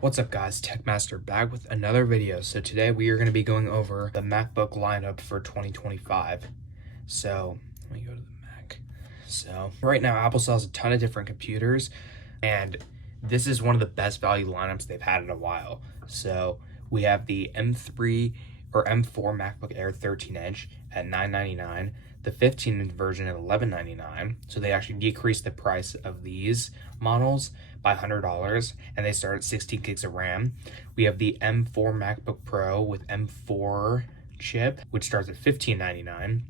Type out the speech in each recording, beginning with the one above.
What's up guys, Techmaster back with another video. So today we are going to be going over the MacBook lineup for 2025. So let me go to the Mac. So right now Apple sells a ton of different computers and this is one of the best value lineups they've had in a while. So we have the M3 or M4 MacBook Air 13-inch at $999, the 15-inch version at $1199. So they actually decreased the price of these models by $100 and they start at 16 gigs of RAM. We have the M4 MacBook Pro with M4 chip, which starts at $1599.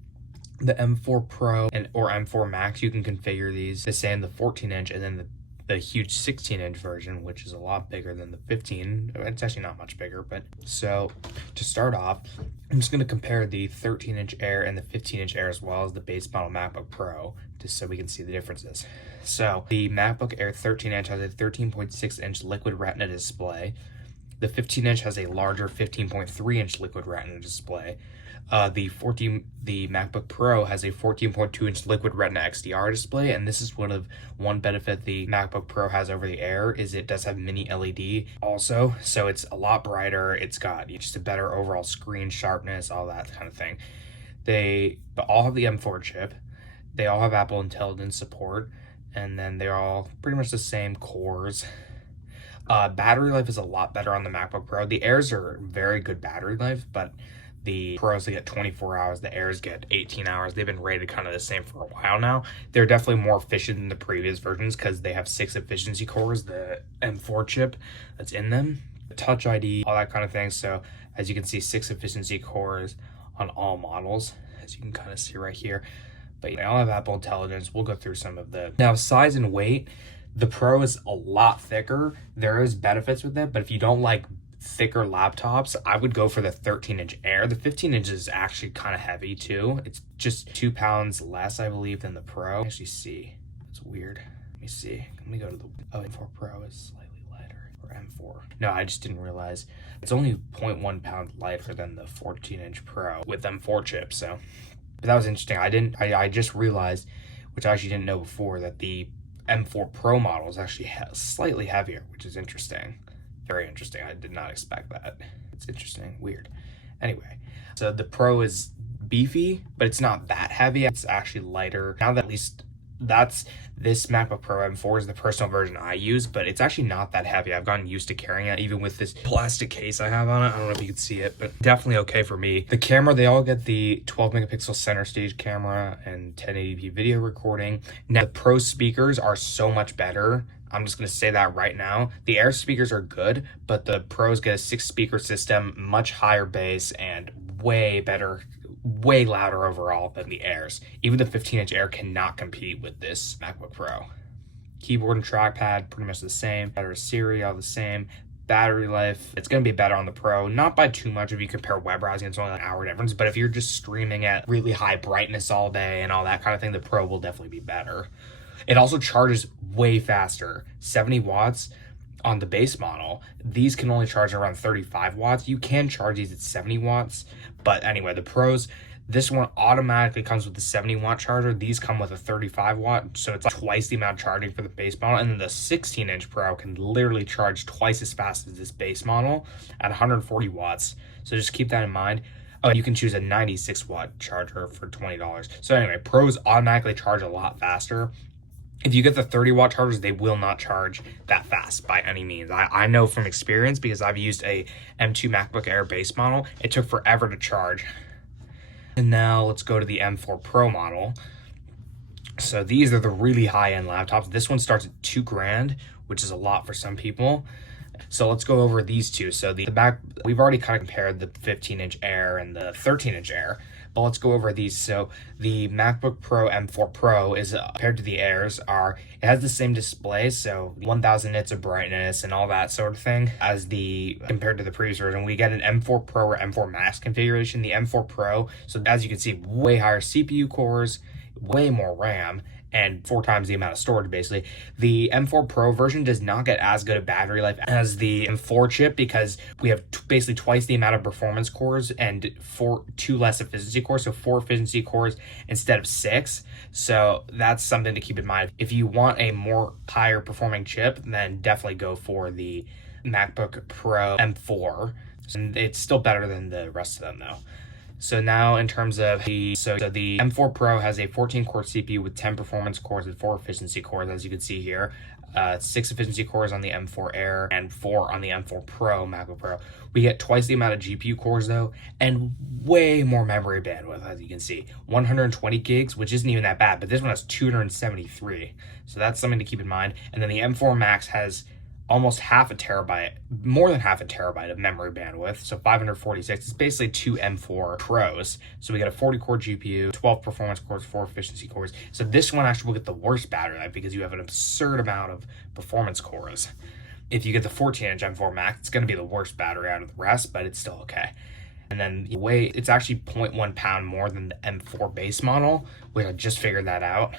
The M4 Pro or M4 Max, you can configure these the same, the 14-inch and then the huge 16-inch version, which is a lot bigger than the 15. It's actually not much bigger, but so to start off, I'm just going to compare the 13-inch Air and the 15-inch Air as well as the base model MacBook Pro, just so we can see the differences. So the MacBook Air 13-inch has a 13.6-inch Liquid Retina display. The 15-inch has a larger 15.3-inch Liquid Retina display. The MacBook Pro has a 14.2-inch Liquid Retina XDR display, and this is one benefit the MacBook Pro has over the Air is it does have mini LED also, so it's a lot brighter. It's got just a better overall screen sharpness, all that kind of thing. They all have the M4 chip. They all have Apple Intelligence support, and then they're all pretty much the same cores. Battery life is a lot better on the MacBook Pro. The Airs are very good battery life, but the Pros, they get 24 hours, the Airs get 18 hours. They've been rated kind of the same for a while now. They're definitely more efficient than the previous versions because they have 6 efficiency cores, the M4 chip that's in them, Touch ID, all that kind of thing. So as you can see, 6 efficiency cores on all models, as you can kind of see right here. But they all have Apple Intelligence. We'll go through some of the... Now, size and weight, the Pro is a lot thicker. There is benefits with it, but if you don't like thicker laptops, I would go for the 13-inch Air. The 15-inch is actually kind of heavy too. It's just 2 pounds less, I believe, than the Pro. Actually, see, it's weird. Let me see. Let me go to the M4 Pro is slightly lighter, or M4. No, I just didn't realize it's only 0.1 pound lighter than the 14-inch Pro with M4 chips. So, but that was interesting. I just realized, which I actually didn't know before, that the M4 Pro model is actually slightly heavier, which is interesting. Very interesting. I did not expect that. It's interesting. Weird. Anyway, so the Pro is beefy, but it's not that heavy. It's actually lighter. Now that at least this MacBook Pro M4 is the personal version I use, but it's actually not that heavy. I've gotten used to carrying it, even with this plastic case I have on it. I don't know if you can see it, but definitely okay for me. The camera, they all get the 12 megapixel center stage camera and 1080p video recording. Now the Pro speakers are so much better. I'm just going to say that right now. The Air speakers are good, but the Pros get a 6-speaker system, much higher bass, and way better, way louder overall than the Airs. Even the 15-inch Air cannot compete with this MacBook Pro. Keyboard and trackpad, pretty much the same. Better Siri, all the same. Battery life, it's going to be better on the Pro. Not by too much if you compare web browsing, it's only like an hour difference. But if you're just streaming at really high brightness all day and all that kind of thing, the Pro will definitely be better. It also charges way faster, 70 watts on the base model. These can only charge around 35 watts. You can charge these at 70 watts. But anyway, the Pros, this one automatically comes with the 70 watt charger. These come with a 35 watt. So it's like twice the amount of charging for the base model. And then the 16-inch Pro can literally charge twice as fast as this base model at 140 watts. So just keep that in mind. Oh, you can choose a 96 watt charger for $20. So anyway, Pros automatically charge a lot faster. If you get the 30 watt chargers, they will not charge that fast by any means. I know from experience because I've used a M2 MacBook Air base model. It took forever to charge. And now let's go to the M4 Pro model. So these are the really high-end laptops. This one starts at $2,000, which is a lot for some people. So let's go over these two. So the back, we've already kind of compared the 15-inch Air and the 13-inch Air. But let's go over these. So the MacBook Pro M4 Pro is compared to the Airs it has the same display, so 1000 nits of brightness and all that sort of thing as compared to the previous version. We get an M4 Pro or M4 Max configuration. The M4 Pro, so as you can see, way higher CPU cores, way more RAM, and 4 times the amount of storage basically. The M4 Pro version does not get as good a battery life as the M4 chip because we have basically twice the amount of performance cores and 2 less efficiency cores, so 4 efficiency cores instead of 6. So that's something to keep in mind. If you want a more higher performing chip, then definitely go for the MacBook Pro M4, and it's still better than the rest of them though. So now in terms of the M4 Pro has a 14-core CPU with 10 performance cores and 4 efficiency cores, as you can see here. 6 efficiency cores on the M4 Air and 4 on the M4 Pro, MacBook Pro. We get twice the amount of GPU cores though, and way more memory bandwidth, as you can see. 120 gigs, which isn't even that bad, but this one has 273. So that's something to keep in mind. And then the M4 Max has almost half a terabyte, more than half a terabyte of memory bandwidth, so 546. It's basically 2 M4 Pros. So we got a 40-core GPU, 12 performance cores, 4 efficiency cores. So this one actually will get the worst battery life because you have an absurd amount of performance cores. If you get the 14-inch M4 Max, it's going to be the worst battery out of the rest, but it's still okay. And then the weight, it's actually 0.1 pound more than the M4 base model, which I just figured that out.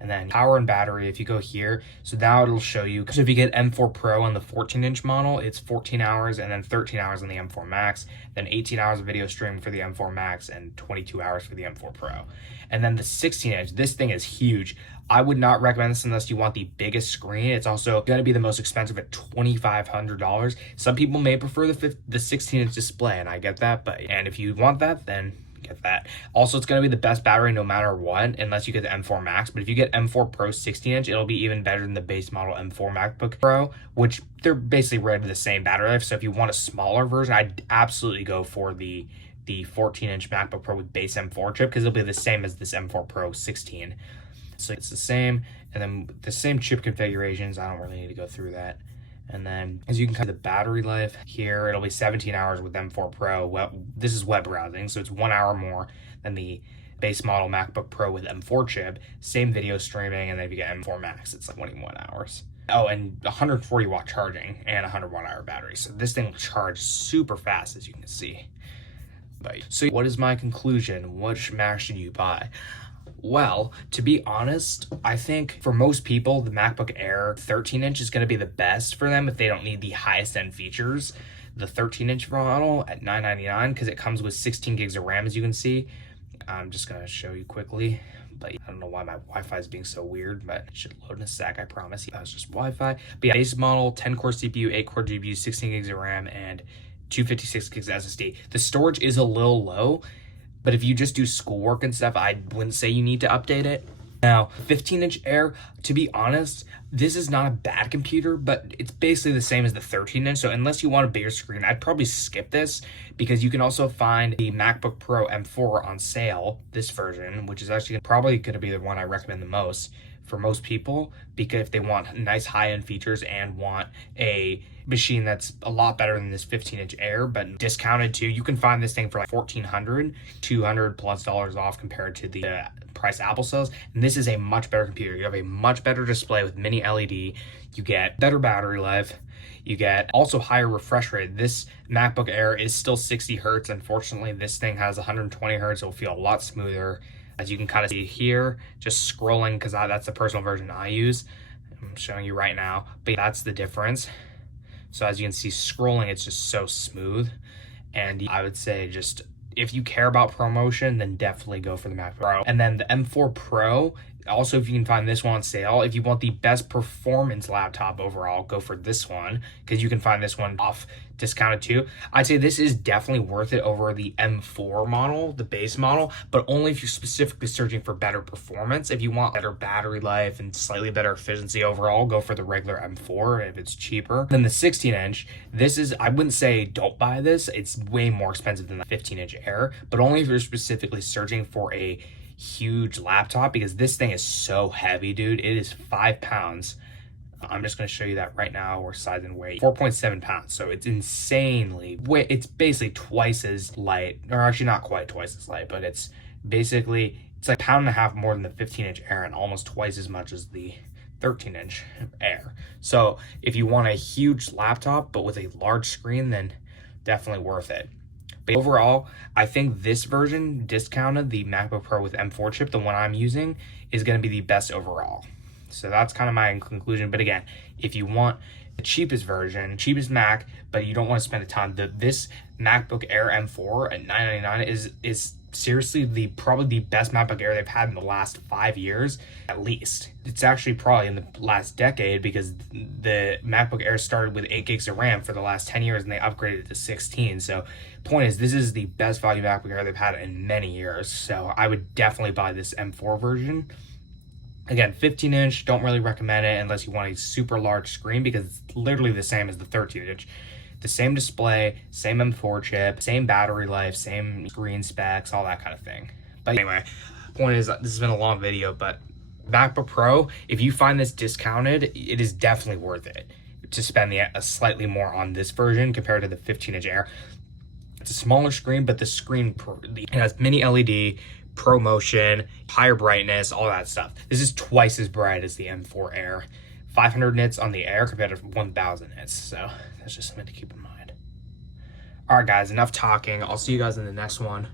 And then power and battery, if you go here, so now it'll show you. So if you get M4 Pro on the 14-inch model, it's 14 hours and then 13 hours on the M4 Max, then 18 hours of video streaming for the M4 Max and 22 hours for the M4 Pro. And then the 16-inch, this thing is huge. I would not recommend this unless you want the biggest screen. It's also going to be the most expensive at $2,500. Some people may prefer the 16-inch display, and I get that, and if you want that, then get that. Also, it's going to be the best battery no matter what, unless you get the M4 Max. But if you get M4 Pro 16-inch, it'll be even better than the base model M4 MacBook Pro, which they're basically rated the same battery life. So if you want a smaller version, I'd absolutely go for the 14-inch MacBook Pro with base M4 chip, because it'll be the same as this M4 Pro 16. So it's the same, and then the same chip configurations. I don't really need to go through that. And then as you can see the battery life here, it'll be 17 hours with M4 Pro. Well, this is web browsing, so it's 1 hour more than the base model MacBook Pro with M4 chip. Same video streaming, and then if you get M4 Max, it's like 21 hours. Oh, and 140 watt charging and 100 watt hour battery. So this thing will charge super fast, as you can see. So what is my conclusion? Which Mac should you buy? Well, to be honest, I think for most people, the MacBook Air 13-inch is going to be the best for them if they don't need the highest end features. The 13-inch model at $999, because it comes with 16 gigs of RAM, as you can see. I'm just going to show you quickly, but I don't know why my Wi-Fi is being so weird, but it should load in a sec, I promise. That was just Wi-Fi. But yeah, base model, 10-core CPU, 8-core GPU, 16 gigs of RAM, and 256 gigs SSD. The storage is a little low, but if you just do schoolwork and stuff, I wouldn't say you need to update it. Now, 15-inch Air, to be honest, this is not a bad computer, but it's basically the same as the 13-inch. So unless you want a bigger screen, I'd probably skip this, because you can also find the MacBook Pro M4 on sale, this version, which is actually probably going to be the one I recommend the most for most people, because if they want nice high-end features and want a machine that's a lot better than this 15-inch Air, but discounted too. You can find this thing for like $1,400, $200+ off compared to the price Apple sells. And this is a much better computer. You have a much better display with mini LED. You get better battery life. You get also higher refresh rate. This MacBook Air is still 60 hertz. Unfortunately, this thing has 120 hertz. It'll feel a lot smoother. As you can kind of see here, just scrolling, because that's the personal version I use. I'm showing you right now, but that's the difference. So as you can see, scrolling, it's just so smooth. And I would say just, if you care about ProMotion, then definitely go for the MacBook Pro. And then the M4 Pro, also, if you can find this one on sale, if you want the best performance laptop overall, go for this one, because you can find this one off discounted too. I'd say this is definitely worth it over the M4 model, the base model, but only if you're specifically searching for better performance. If you want better battery life and slightly better efficiency overall, go for the regular M4 if it's cheaper. Then the 16-inch, this is, I wouldn't say don't buy this. It's way more expensive than the 15-inch Air, but only if you're specifically searching for a huge laptop, because this thing is so heavy, dude. It is 5 pounds. I'm just going to show you that right now, or size and weight. 4.7 pounds. So it's insanely weight. It's basically twice as light, or actually not quite twice as light, but it's basically, it's like 1.5 pounds more than the 15-inch Air and almost twice as much as the 13-inch Air. So if you want a huge laptop but with a large screen, then definitely worth it. But overall, I think this version, discounted, the MacBook Pro with M4 chip, the one I'm using, is going to be the best overall. So that's kind of my conclusion. But again, if you want the cheapest version, cheapest Mac, but you don't want to spend a ton, this MacBook Air M4 at $999 is seriously probably the best MacBook Air they've had in the last 5 years, at least. It's actually probably in the last decade, because the MacBook Air started with 8 gigs of RAM for the last 10 years and they upgraded it to 16. So point is, this is the best value MacBook Air they've had in many years. So I would definitely buy this M4 version. Again, 15-inch, don't really recommend it unless you want a super large screen, because it's literally the same as the 13-inch. The same display, same M4 chip, same battery life, same screen specs, all that kind of thing. But anyway, point is, this has been a long video, but MacBook Pro, if you find this discounted, it is definitely worth it to spend a slightly more on this version compared to the 15-inch Air. It's a smaller screen, but the screen it has mini LED, ProMotion, higher brightness, all that stuff. This is twice as bright as the M4 Air. 500 nits on the Air compared to 1000 nits. So that's just something to keep in mind. All right, guys, enough talking. I'll see you guys in the next one.